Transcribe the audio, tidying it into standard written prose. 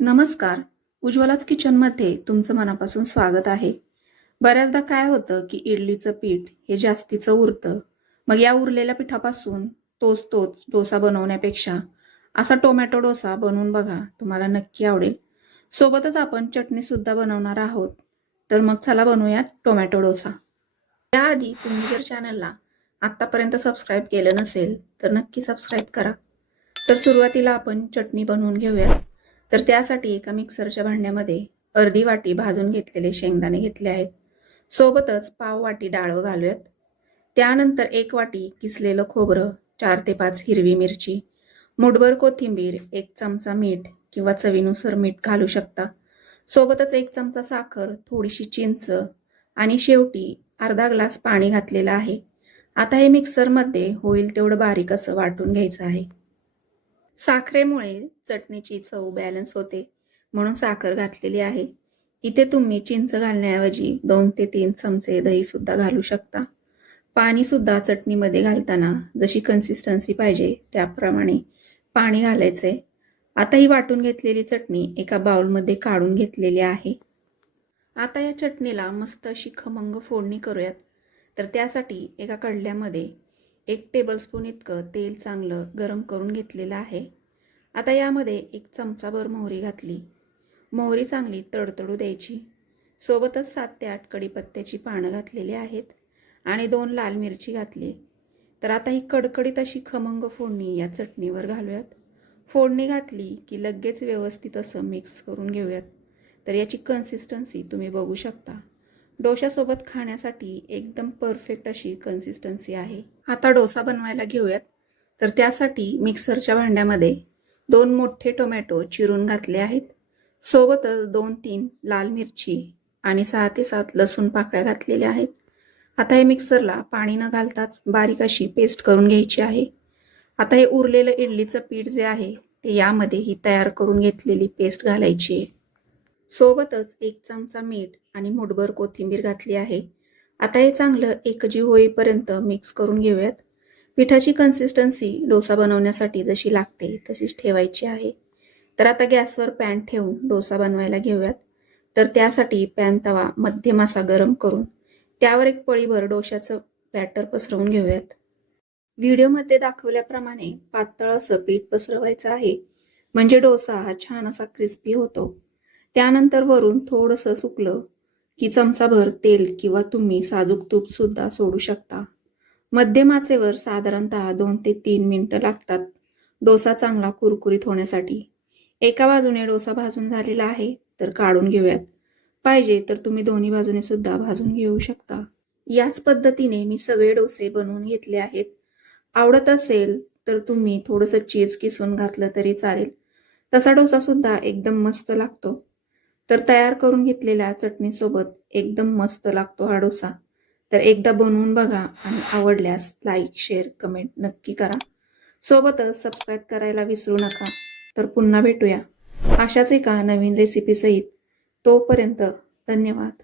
नमस्कार. उज्ज्वलाच किचनमध्ये तुमचं मनापासून स्वागत आहे. बऱ्याचदा काय होतं की इडलीचं पीठ हे जास्तीचं उरतं. मग या उरलेल्या पिठापासून तोच डोसा बनवण्यापेक्षा असा टोमॅटो डोसा बनवून बघा, तुम्हाला नक्की आवडेल. सोबतच आपण चटणी सुद्धा बनवणार आहोत. तर मग चला बनवूयात टोमॅटो डोसा. त्याआधी तुम्ही जर चॅनलला आत्तापर्यंत सबस्क्राईब केलं नसेल तर नक्की सबस्क्राईब करा. तर सुरुवातीला आपण चटणी बनवून घेऊयात. तर त्यासाठी एका मिक्सरच्या भांड्यामध्ये अर्धी वाटी भाजून घेतलेले शेंगदाणे घेतले आहेत. सोबतच पाव वाटी डाळ घालूयात. त्यानंतर 1 वाटी किसलेलं खोबरं, 4 ते 5 हिरवी मिरची, मुठभर कोथिंबीर, 1 चमचा मीठ किंवा चवीनुसार मीठ घालू शकता. सोबतच 1 चमचा साखर, थोडीशी चिंच आणि शेवटी अर्धा ग्लास पाणी घातलेलं आहे. आता हे मिक्सरमध्ये होईल तेवढं बारीक असं वाटून घ्यायचं आहे. साखरेमुळे चटणीची चव बॅलन्स होते म्हणून साखर घातलेली आहे. इथे तुम्ही चिंच घालण्याऐवजी 2 ते 3 चमचे दही सुद्धा घालू शकता. पाणी सुद्धा चटणीमध्ये घालताना जशी कन्सिस्टन्सी पाहिजे त्याप्रमाणे पाणी घालायचंय. आता ही वाटून घेतलेली चटणी एका बाउलमध्ये काढून घेतलेली आहे. आता या चटणीला मस्त अशी खमंग फोडणी करूयात. तर त्यासाठी एका कढल्यामध्ये 1 टेबलस्पून इतकं तेल चांगलं गरम करून घेतलेलं आहे. आता यामध्ये 1 चमचाभर मोहरी घातली. मोहरी चांगली तडतडू द्यायची. सोबतच 7 ते 8 कढीपत्त्याची पानं घातलेली आहेत आणि 2 लाल मिरची घातली. तर आता ही कडकडीत अशी खमंग फोडणी या चटणीवर घालूयात. फोडणी घातली की लगेच व्यवस्थित असं मिक्स करून घेऊयात. तर याची कन्सिस्टन्सी तुम्ही बघू शकता. डोशासोबत खाण्यासाठी एकदम परफेक्ट अशी कन्सिस्टन्सी आहे. आता डोसा बनवायला घेऊयात. तर त्यासाठी मिक्सरच्या भांड्यामध्ये 2 मोठे टोमॅटो चिरून घातले आहेत. सोबतच 2-3 लाल मिरची आणि 6 ते 7 लसूण पाकळ्या घातलेल्या आहेत. आता हे मिक्सरला पाणी न घालताच बारीक अशी पेस्ट करून घ्यायची आहे. आता हे उरलेलं इडलीचं पीठ जे आहे ते यामध्ये ही तयार करून घेतलेली पेस्ट घालायची आहे. सोबतच 1 चमचा मीठ आणि मुठभर कोथिंबीर घातली आहे. आता हे चांगलं एकजीव होईपर्यंत मिक्स करून घेऊयात. पिठाची कन्सिस्टन्सी डोसा बनवण्यासाठी जशी लागते तशीच ठेवायची आहे. तर आता गॅसवर पॅन ठेवून डोसा बनवायला घेऊयात. तर त्यासाठी पॅन तवा मध्यम असा गरम करून त्यावर 1 पळीभर डोशाचं बॅटर पसरवून घेऊयात. व्हिडिओमध्ये दाखवल्याप्रमाणे पातळ असं पीठ पसरवायचं आहे, म्हणजे डोसा हा छान असा क्रिस्पी होतो. त्यानंतर वरून थोडंसं सुकलं की चमचाभर तेल किंवा तुम्ही साजूक तूप सुद्धा सोडू शकता. मध्यम आचेवर साधारणतः 2 ते 3 मिनिटं लागतात डोसा चांगला कुरकुरीत होण्यासाठी. एका बाजूने डोसा भाजून झालेला आहे तर काढून घेऊयात. पाहिजे तर तुम्ही दोन्ही बाजूने सुद्धा भाजून घेऊ शकता. याच पद्धतीने मी सगळे डोसे बनवून घेतले आहेत. आवडत असेल तर तुम्ही थोडंसं चीज किसून घातलं तरी चालेल. तसा डोसा सुद्धा एकदम मस्त लागतो. तर तयार करून घेतलेल्या चटणीसोबत एकदम मस्त लागतो हा डोसा. तर एकदा बनवून बघा आणि आवडल्यास लाईक, शेअर, कमेंट नक्की करा. सोबतच सबस्क्राईब करायला विसरू नका. तर पुन्हा भेटूया अशाच एका नवीन रेसिपीसहित. तोपर्यंत धन्यवाद.